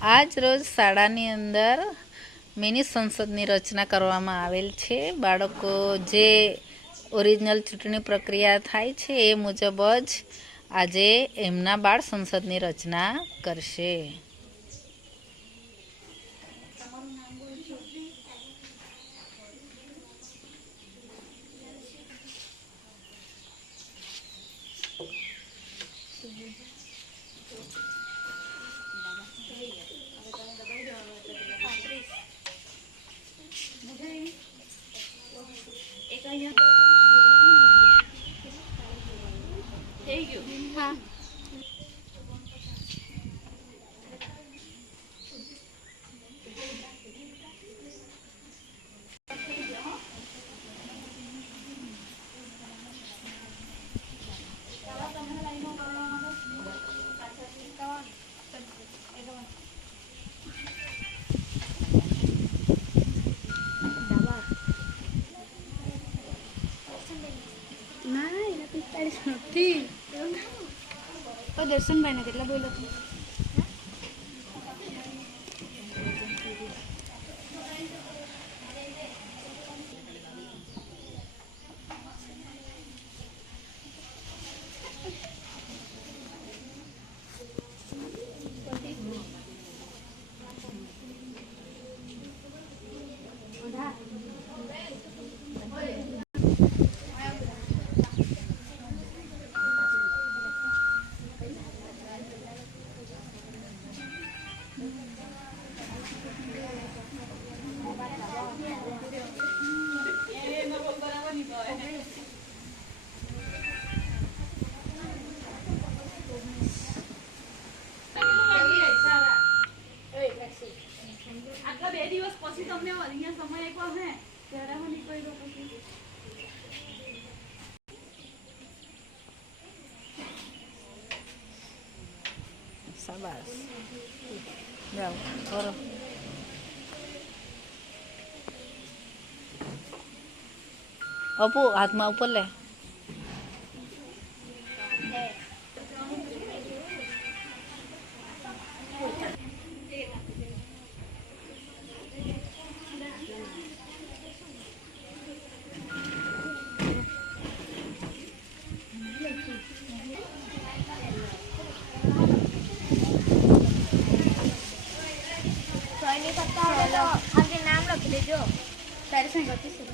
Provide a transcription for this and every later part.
આજ રોજ શાળાની અંદર મિની સંસદની રચના કરવામાં આવેલ છે. બાળકો જે ઓરિજિનલ ચૂંટણી પ્રક્રિયા થાય છે એ મુજબ જ આજે એમના બાળ સંસદની રચના કરશે. हाँ तो दर्शन भाई ने कितना बोला था શાબાશ, જાઓ કરો. અપુ હાથમાં ઉપર લે. आपके नाम रख दीजिए सारे संगति से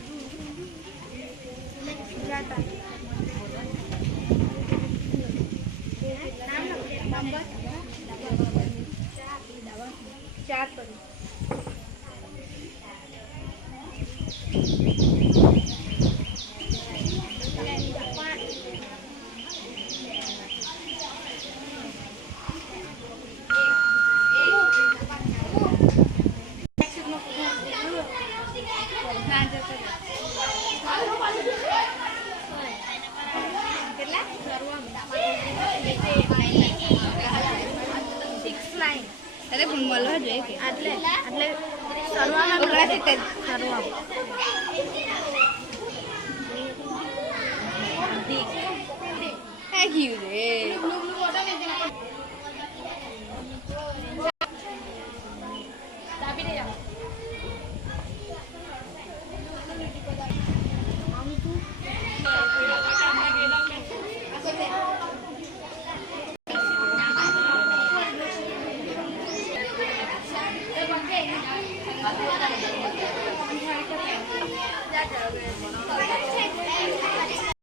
जाता नाम रख दे नंबर 4 पर अरे मलवा જોઈએ કે એટલે સરવામાં ઓકરાથી તે સરવા દીક હે ગયું રે દાબી દે જાવ આમ તું